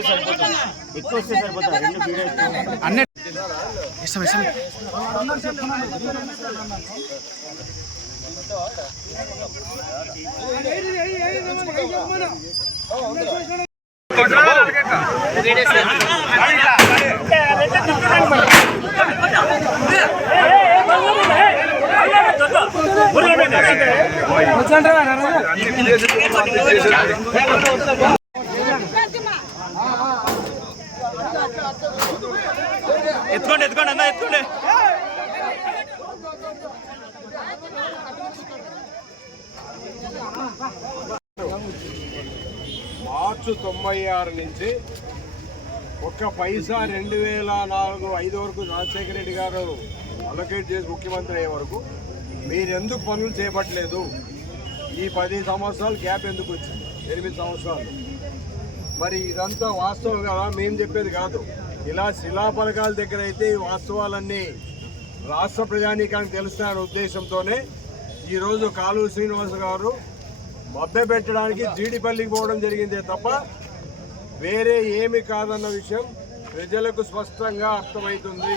వస్తే సరిపోతుంది, ఎక్కువ వస్తే సరిపోతుంది. రెండు వీడియో అన్నీ ఇష్టం ఇష్టం. ఎత్తుకోండి ఎత్తుకోండి అన్న ఎత్తుకోండి. మార్చి 96 నుంచి ఒక్క పైసా 2004-05 వరకు రాజశేఖర రెడ్డి గారు అలొకేట్ చేసి ముఖ్యమంత్రి అయ్యే వరకు మీరు ఎందుకు పనులు చేపట్టలేదు? ఈ 10 సంవత్సరాలు గ్యాప్ ఎందుకు వచ్చింది? 8 సంవత్సరాలు. మరి ఇదంతా వాస్తవం కదా, మేము చెప్పేది కాదు. ఇలా శిలాఫలకాల దగ్గర అయితే ఈ వాస్తవాలన్నీ రాష్ట్ర ప్రజానీకానికి తెలుస్తాయనే ఉద్దేశంతోనే ఈరోజు కాలూరి శ్రీనివాస్ గారు మభ్యపెట్టడానికి జీడిపల్లికి పోవడం జరిగిందే తప్ప వేరే ఏమి కాదన్న విషయం ప్రజలకు స్పష్టంగా అర్థమవుతుంది.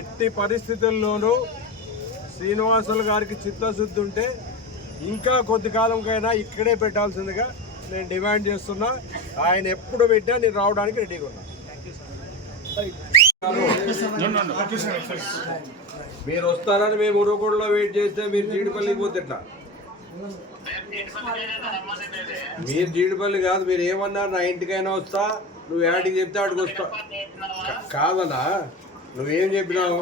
ఎట్టి పరిస్థితుల్లోనూ శ్రీనివాసులు గారికి చిత్తశుద్ధి ఉంటే ఇంకా కొద్ది కాలంకైనా ఇక్కడే పెట్టాల్సిందిగా నేను డిమాండ్ చేస్తున్నా. ఆయన ఎప్పుడు పెట్టా నేను రావడానికి రెడీగా ఉన్నా. మీరు వస్తారని మేము ఉరవకొండలో వెయిట్ చేస్తే మీరు జీడిపల్లికి పోతే ఎట్లా? మీరు జీడిపల్లి కాదు, మీరు ఏమన్నారు? నా ఇంటికైనా వస్తా, నువ్వు యాడికి చెప్తే ఆడికి వస్తా. కాదన్నా, నువ్వేం చెప్పినావు?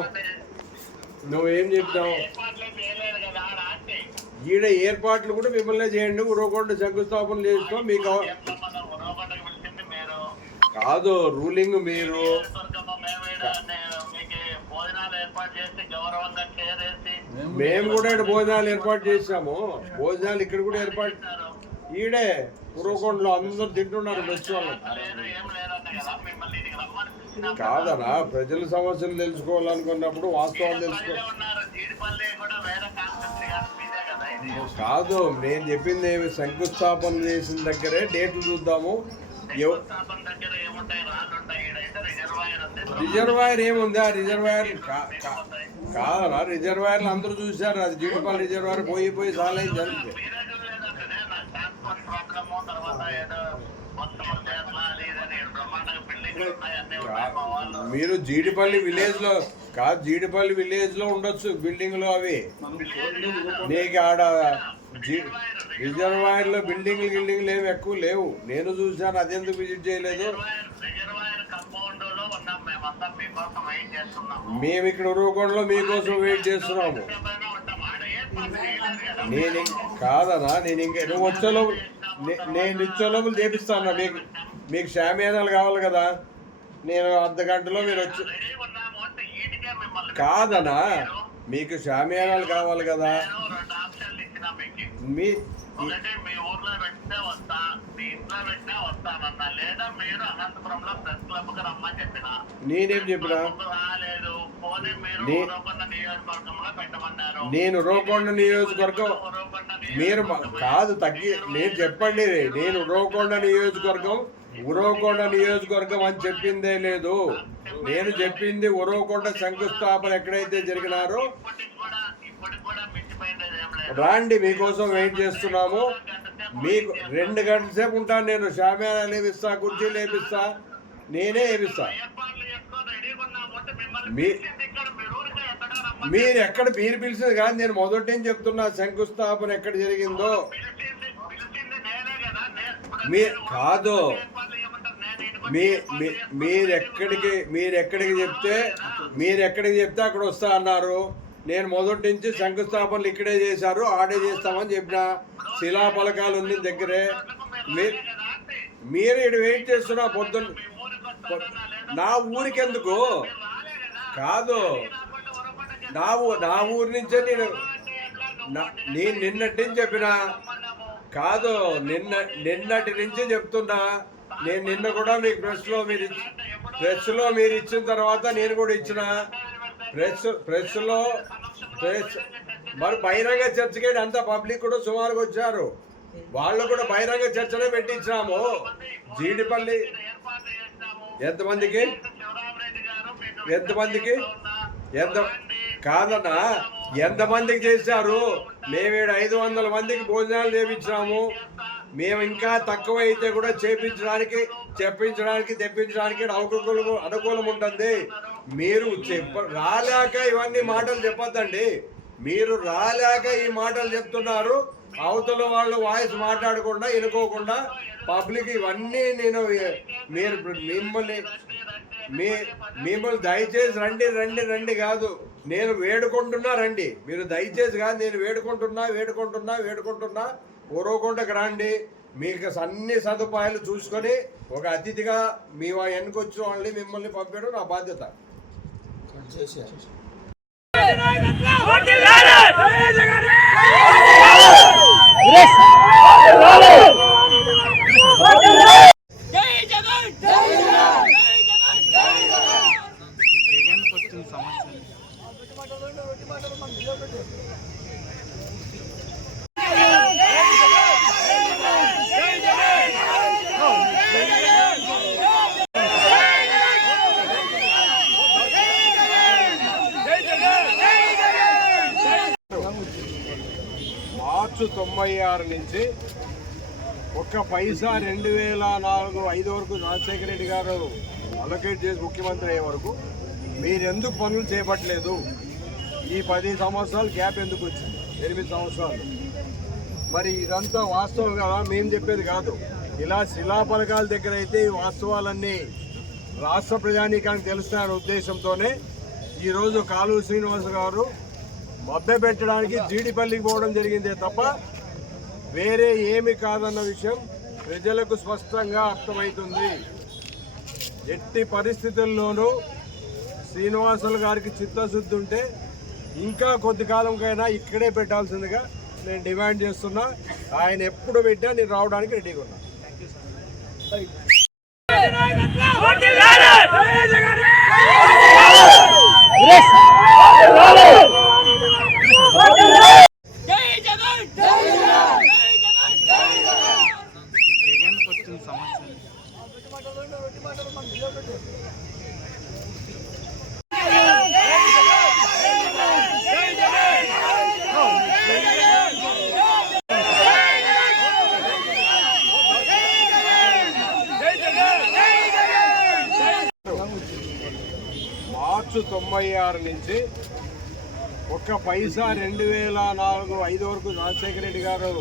ఈడ ఏర్పాట్లు కూడా మిమ్మల్నే చేయండి, ఉరవకొండ శంకుస్థాపన చేస్తాం. మీకు కాదు రూలింగ్, మీరు మేము కూడా ఇక్కడ భోజనాలు ఏర్పాటు చేసాము. భోజనాలు ఇక్కడ కూడా ఏర్పాటు ఈడే ఉరవకొండలో అందరూ తింటున్నారు. మెస్ వాళ్ళు కాదనా, ప్రజల సమస్యలు తెలుసుకోవాలనుకున్నప్పుడు వాస్తవాలు కాదు. నేను చెప్పింది ఏమి, శంకుస్థాపన చేసిన దగ్గరే డేట్లు చూద్దాము. రిజర్వాయర్ ఏముంది? ఆ రిజర్వాయర్ కాదనా, రిజర్వాయర్లు అందరూ చూశారు. అది జీడిపల్లి రిజర్వాయర్ పోయి చాలా జరిగింది. మీరు జీడిపల్లి విలేజ్ లో కాదు, జీడిపల్లి విలేజ్ లో ఉండొచ్చు బిల్డింగ్లు అవి. నీకు ఆడ రిజర్వాయర్ లో బిల్డింగ్లు ఏమి ఎక్కువ లేవు. నేను చూశాను, అదెందుకు విజిట్ చేయలేదు? మేము ఇక్కడ ఉరవకొండలో మీకోసం వెయిట్ చేస్తున్నాము. నేను కాదనా, నేను ఇంకా నువ్వు వచ్చేలోపు నేను ఇచ్చేలోపు చేపిస్తాను. మీకు షామియానాలు కావాలి కదా, నేను అర్ధ గంటలో మీరు వచ్చి కాదనా, మీకు షామియానాలు కావాలి కదా. నేనేం చెప్పినా? నేను ఉరవకొండ నియోజకవర్గం మీరు కాదు నేను చెప్పండి. నేను ఉరవకొండ నియోజకవర్గం అని చెప్పిందే లేదు. నేను చెప్పింది ఉరవకొండ శంకుస్థాపన ఎక్కడైతే జరిగినారో రాండి, మీకోసం వెయిట్ చేస్తున్నాము. మీకు 2 గంటల సేపు ఉంటాను నేను. షామియానాలు వేపిస్తా, కుర్చీలు వేపిస్తా, నేనే వేపిస్తా. మీరు పిలిచింది కాదు, నేను మొదటి నుంచి చెప్తున్నా శంకుస్థాపన ఎక్కడ జరిగిందో. కాదు, మీరెక్కడికి చెప్తే అక్కడ వస్తా అన్నారు. నేను మొదటి నుంచి శంకుస్థాపనలు ఇక్కడే చేశారు, ఆడే చేస్తామని చెప్పిన. శిలాఫలకాలు ఉంది దగ్గరే. మీరు ఇక్కడ వెయిట్ చేస్తున్నా పొద్దున్న. నా ఊరికెందుకు కాదు, నా ఊరి నుంచే నేను నిన్నటి నుంచి చెప్పిన కాదు, నిన్నటి నుంచి చెప్తున్నా. నేను నిన్న కూడా మీకు ప్రెస్లో మీరు ఇచ్చిన తర్వాత నేను కూడా ఇచ్చిన. ప్రెస్ మరి బహిరంగ చర్చకి అంతా పబ్లిక్ కూడా సుమారుగా వచ్చారు. వాళ్ళు కూడా బహిరంగ చర్చనే పెట్టించినాము. జీడిపల్లి ఎంతమందికి ఎంత కాదన్నా, ఎంతమందికి చేశారు? మేము 500 మందికి భోజనాలు చేపించినాము. మేము ఇంకా తక్కువ అయితే కూడా తెప్పించడానికి అనుకూలం ఉంటుంది. మీరు రాలేక ఇవన్నీ మాటలు చెప్పొద్దండి. మీరు రాలేక ఈ మాటలు చెప్తున్నారు. అవతల వాళ్ళు వాయిస్ మాట్లాడకుండా వినుకోకుండా పబ్లిక్ ఇవన్నీ నేను మిమ్మల్ని దయచేసి రండి కాదు, నేను వేడుకుంటున్నా రండి. మీరు దయచేసి కాదు, నేను వేడుకుంటున్నా ఊరవకొండకు రండి. మీకు అన్ని సదుపాయాలు చూసుకొని ఒక అతిథిగా మీ వెనకొచ్చిన వాళ్ళని మిమ్మల్ని పంపడం నా బాధ్యత. మార్చి 96 నుంచి ఒక్క పైసా 2004, 5 వరకు రాజశేఖర రెడ్డి గారు అలొకేట్ చేసి ముఖ్యమంత్రి అయ్యే వరకు మీరెందుకు పనులు చేపట్టలేదు? ఈ 10 సంవత్సరాలు గ్యాప్ ఎందుకు వచ్చింది? 8 సంవత్సరాలు. మరి ఇదంతా వాస్తవం కదా, మేము చెప్పేది కాదు. ఇలా శిలాఫలకాల దగ్గర అయితే ఈ వాస్తవాలన్నీ రాష్ట్ర ప్రజానీకానికి తెలుస్తాయనే ఉద్దేశంతోనే ఈరోజు కాలువ శ్రీనివాస్ గారు మభ్యపెట్టడానికి జీడిపల్లికి పోవడం జరిగిందే తప్ప వేరే ఏమి కాదన్న విషయం ప్రజలకు స్పష్టంగా అర్థమవుతుంది. ఎట్టి పరిస్థితుల్లోనూ శ్రీనివాసులు గారికి చిత్తశుద్ధి ఉంటే ఇంకా కొద్ది కాలంకైనా ఇక్కడే పెట్టాల్సిందిగా నేను డిమాండ్ చేస్తున్నా. ఆయన ఎప్పుడు పెట్టినా నేను రావడానికి రెడీగా ఉన్నా. మార్చి 96 నుంచి ఒక్క పైసా 2004, 5 వరకు రాజశేఖర రెడ్డి గారు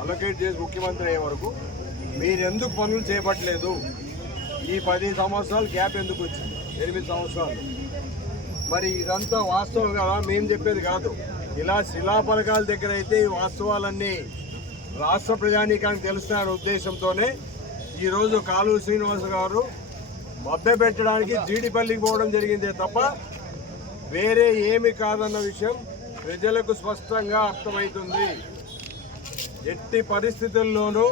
అలొకేట్ చేసి ముఖ్యమంత్రి అయ్యే వరకు మీరెందుకు పనులు చేపట్టలేదు? ఈ 10 సంవత్సరాలు గ్యాప్ ఎందుకు వచ్చింది? 8 సంవత్సరాలు. మరి ఇదంతా వాస్తవం కదా, మేము చెప్పేది కాదు. ఇలా శిలాఫలకాల దగ్గర అయితే ఈ వాస్తవాలన్నీ రాష్ట్ర ప్రజానీకానికి తెలుస్తాయనే ఉద్దేశంతోనే ఈరోజు కాలువ శ్రీనివాస్ గారు మభ్యపెట్టడానికి జీడిపల్లికి పోవడం జరిగిందే తప్ప వేరే ఏమి కాదన్న విషయం ప్రజలకు స్పష్టంగా అర్థమవుతుంది. ఎట్టి పరిస్థితుల్లోనూ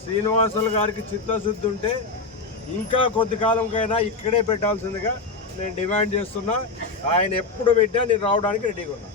శ్రీనివాసులు గారికి చిత్తశుద్ధి ఉంటే ఇంకా కొద్ది కాలంకైనా ఇక్కడే పెట్టాల్సిందిగా నేను డిమాండ్ చేస్తున్నా. ఆయన ఎప్పుడు పెట్టినా నేను రావడానికి రెడీగా ఉన్నా.